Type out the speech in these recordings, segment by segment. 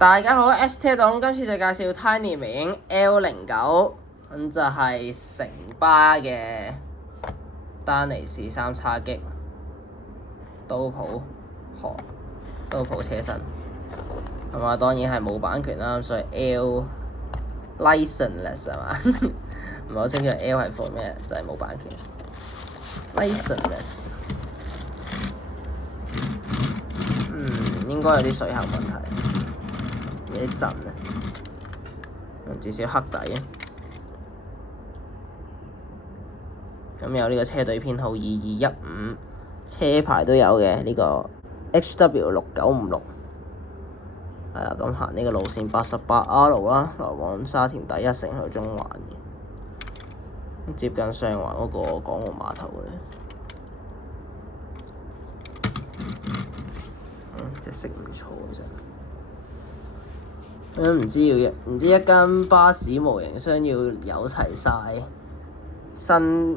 大家好，ST 黨今次就介紹 Tiny 微影 L09，咁就係城巴嘅丹尼士三叉戟刀普車身，係嘛？當然係冇版權啦，所以 L licenseless 係嘛？唔係好清楚 L 係 for 咩，就係冇版權 licenseless。應該有啲水喉問題。有啲震啊，至少黑底啊。咁有呢個車隊編號2215，車牌都有嘅呢個 HW6956。係啦，咁行呢個路線88R 啦，來往沙田第一城去中環嘅，接近上環嗰個港澳碼頭嘅。隻色唔錯嘅啫。唔知一間巴士模型商要有齊晒新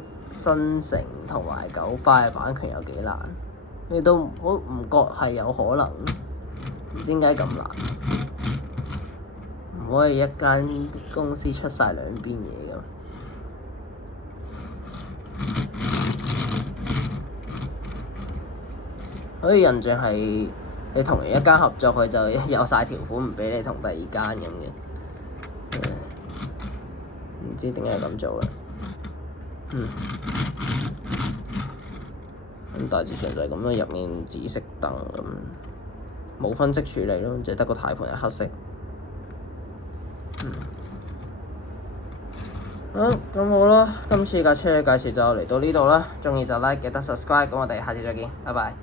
城同埋九巴嘅版權有幾難？你都好唔覺係有可能，唔知點解咁難？唔可以一間公司出晒兩邊嘢㗎？好似印象係你同一間合作，佢就有晒條款，唔俾你同第二間咁嘅。唔知點解咁做啦。咁大致上就係咁啦，入面紫色燈咁，冇分析處理咯，就得個軚盤係黑色。咁好啦，今次架車嘅介紹就嚟到呢度啦。鍾意就 like，記得 subscribe。咁我哋下次再見，拜拜。